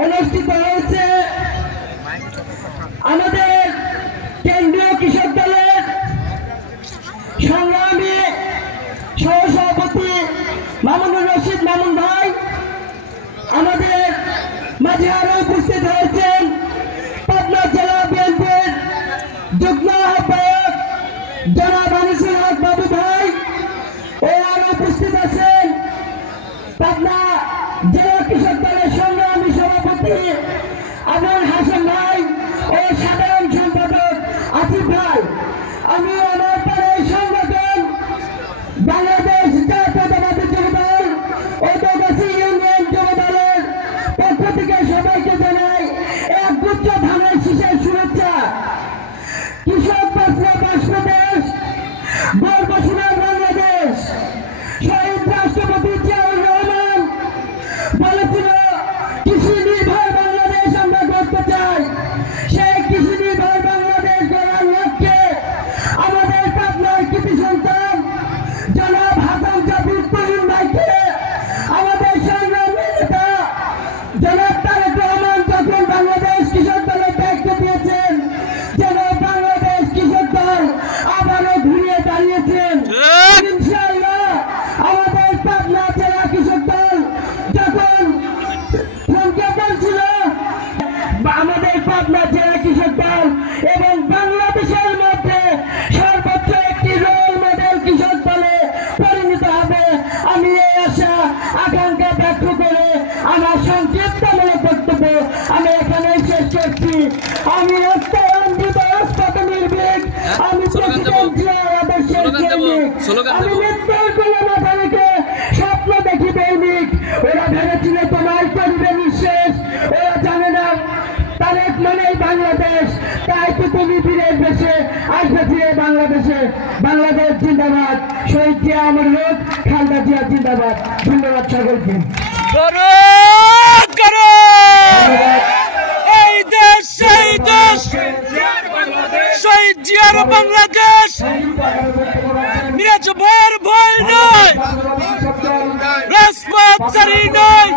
অনুষ্ঠিত হয়েছে আমাদের কেন্দ্রীয় কৃষক দলের সংগ্রামী সহসভাপতি মামুনুর রশিদ মামুন ভাই আমাদের মাঝে আরো উপস্থিত হয়েছেন পাবনা জেলা বিএনপির যুগ্ম আহ্বায়ক জনাব আনিসুল হক বাবু ভাই ও আরো উপস্থিত আছেন পাবনা জেলা কৃষক দলের সংগ্রামী সভাপতি আবুল হাসান ভাই ও সাধারণ সম্পাদক আসিফ ভাই। আমি আমার পরে সংগঠন বাংলাদেশ জাতীয়তাবাদী যুবদল ও দোগাছি ইউনিয়ন যুবদলের পক্ষ থেকে সবাইকে জানাই এক গুচ্ছ ধানের শীষের শুভেচ্ছা। কৃষক বাঁচলে বাঁচবে দেশ, গর্ব সোনার বাংলাদেশ। শহীদ রাষ্ট্রপতি জিয়াউর রহমান বলেছিল কৃষি নির্ভর বাংলাদেশ আমরা গড়তে চাই। সেই কৃষি নির্ভর বাংলাদেশ গড়ার লক্ষ্যে আমাদের পাবনার কৃতি সন্তান জনাব হাসান জাবির তুহিন ভাইকে আমাদের সংগ্রামী নেতা জনাব তারেক রহমান যখন বাংলাদেশ কৃষক দলের দায়িত্ব দিয়েছেন, যেন বাংলাদেশ কৃষক দল আবারও ঘুরিয়ে দাঁড়িয়েছেন। ইনশাআল্লাহ আমাদের পাবনা জেলা কৃষক দল যখন ফোনকে বলছিল আমাদের পাবনা জেলা কৃষক দল এবং বাংলাদেশের মধ্যে সর্বোচ্চ একটি রোল মডেল কৃষক দলে পরিণত হবে, আমি এই আশা আকাঙ্ক্ষা ব্যক্ত করে আমার সংক্ষিপ্তমূলক বক্তব্য আমি এখানে শেষ করছি। আমি আমি প্রেসিডেন্ট জিয়ার আদর্শের সৈনিক, আমি মৃত্যুর কোলে মাথা রেখে স্বপ্ন দেখি দৈনিক। ওরা ভেবেছিল তোমার করবে নিঃশেষ, ওরা জানে না তারেক মানেই বাংলাদেশ, তাই তো তুমি ফিরে এসে আসবে ফিরে বাংলাদেশে। বাংলাদেশ জিন্দাবাদ, শহীদ জিয়া অমর হোক, খালেদা জিয়া জিন্দাবাদ। ধন্যবাদ সকলকে। এই দেশ সেই দেশ, শহীদ জিয়ার বাংলাদেশ, মিরাজ ভাইয়ের ভয় নয়, রাজপথ ছাড়ি নয়।